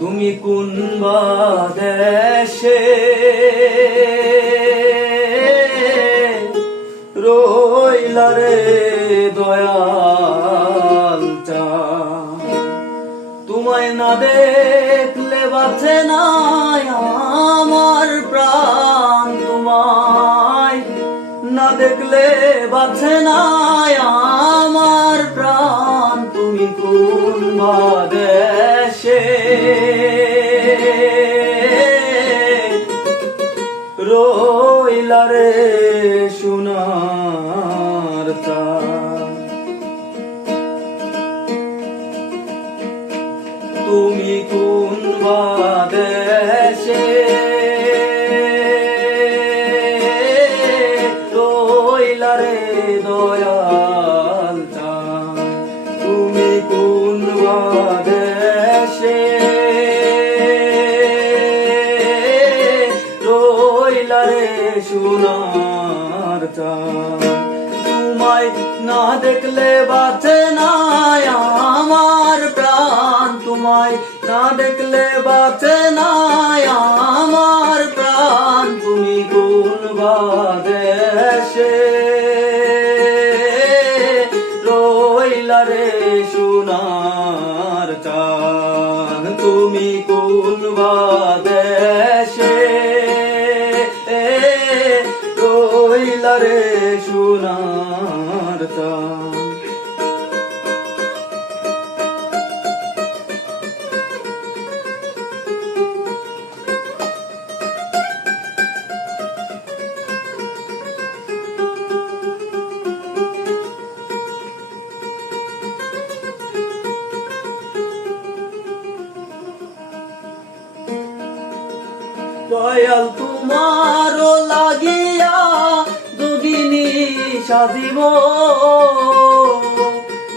তুমি কোন দেশে রইলা রে দয়াল। তোমায় না দেখলে বাঁচে নাই আমার প্রাণ তোমায় না দেখলে বাঁচে নাই আমার প্রাণ তুমি কোন দেশে রইলা রে সোনার। তুমি কোন দেশে রইলা রে দয়াল রে সোনার চাঁদ। তোমায় না দেখলে বাঁচে না আমার প্রাণ। তোমায় না দেখলে বাঁচে না আমার প্রাণ। তুমি কোন দেশে রইলা রে সোনার তুমি কোন দেশে রে সোনার চান দয়াল তোমার যোগিনী সাজিব।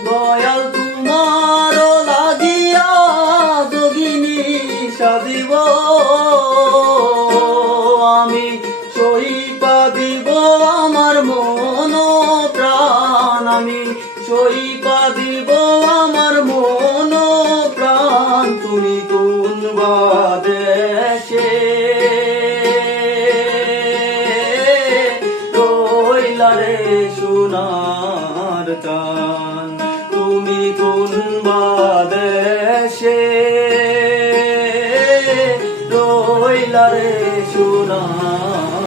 দয়াল তোমার লাগিয়া যোগিনী সাজিব। আমি সইপা দিব আমার মন প্রাণ। আমি সইপা দিব আমার মন প্রাণ। তুমি সোনার চান তুমি কোন বাদেশে? রইলারে সোনার